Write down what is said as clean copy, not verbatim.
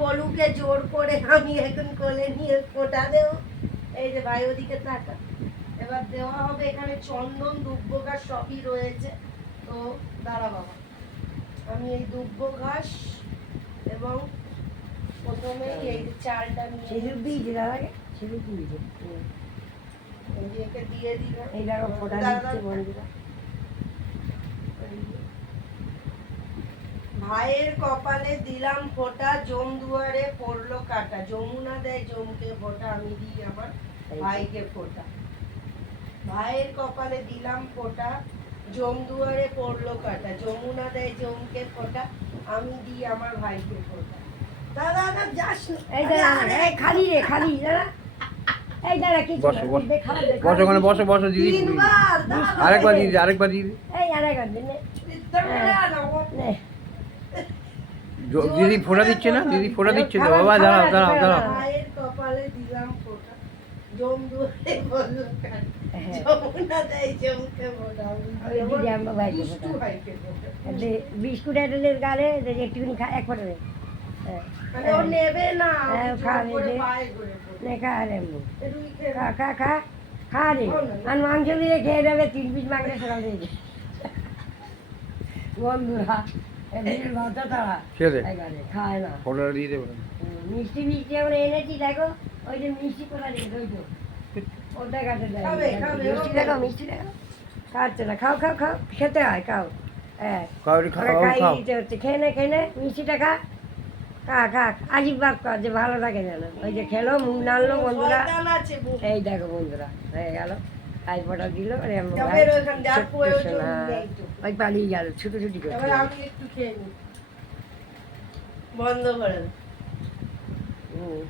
গলুকে জোর করে আমি এখন কোলে নিয়ে ফোঁটা দেবো। এই যে ভাই ওদিকে টাকা এবার দেওয়া হবে। এখানে চন্দন দুব্ব ঘাস সবই রয়েছে। তো দাঁড়া বাবা, আমি এই দুব্ব ঘাস এবং প্রথমেই এই যে চালটা নিয়ে একে দিয়ে দিলাম। এই দেখো ফোঁটা দিচ্ছে বন্ধুরা। ভাইয়ের কপালে দিলাম ফোঁটা, জম দুয়ারে পড়লো কাটা। যমুনা দেয় জমকে ফোঁটা, আমি দিই আমার ভাইকে ফোঁটা। ভাইয়ের কপালে দিলাম ফোঁটা, জম দুয়ারে পড়লো কাটা। যমুনা দেয় জমকে ফোঁটা, আমি দিই আমার ভাইকে ফোঁটা। দাদা দাদা যাস না। এই দাঁড়া, এই খালি রে, খালি দাঁড়া। এই দাঁড়া, কিছু বসো, না, বসো। খাওয়া দে, বসো খাওয়া ওখানে, দে। বসো বসো দিদি। তিনবার দাদা। আরেকবার দিদি, আরেকবার দিদি। এই আরেকবার দে, নে। নে। দিদি ফোঁটা দিচ্ছে না, দিদি ফোঁটা দিচ্ছে তো। বাবা দাঁড়াও দাঁড়াও দাঁড়াও। ভাইয়ের কপালে দিলাম ফোঁটা, জম দুয়ারে পড়লো কাটা। হ্যাঁ। যমুনা দেয় জমকে ফোঁটা, আমি ওই দিই দিদি আমার আমার ভাইকে দুষ্টু ফোঁটা। ভাইকে ফোঁটা। দে, বিস্কুট একটা দে গালে, দে, একটুখানি খা, এক ফোঁটা দে। হ্যাঁ। মানে ও নেবে না, ও হ্যাঁ, জোর খাবে করে যে। পায়ে ধরে পড়ে। নে খা রে আম্মু। তুই খেয়ে খা খা খা, খা রে। আর মাংস দিয়ে খেয়ে দেবে, 3 পিস মাংস সকাল থেকে। বন্ধুরা, এই বিল ভাতটা তারা খেয়ে দে। এবারে খায় না। ফোঁটাটা দিয়ে দেবো। মিষ্টি মিষ্টি আমরা এনেছি, দেখো ওই যে মিষ্টি কোথা থেকে ওই তো ওটা কাটে দেয়। খাবে, খাবে, মিষ্টি ও দেখো, খাবে। মিষ্টি দেখো, খাচ্ছে না। খাও খাও খাও, খেতে হয়, খাও। হ্যাঁ, খাও রে, খাও, ওরা খাইয়ে খাও। দিতে হচ্ছে। খেয়ে নে, খেয়ে নে, মিষ্টিটা খা, খা খা। আজিব বাপ কর যে ভালো লাগে যেন। ওই যে খেলো, মুখ নাড়লো বন্ধুরা। শয়তান আছে বুক। এই দেখো বন্ধুরা, হয়ে গেল। আই ফোঁটা দিল, রে আমার তবে ভাই ওখান দিয়ে আর ছোট্ট প্রয়োজন সোনা। নেই তো। ওই পালিয়ে গেল, ছুটোছুটি করে। এবার আমি একটু খেয়ে নিই। বন্ধ করে দে। হুম।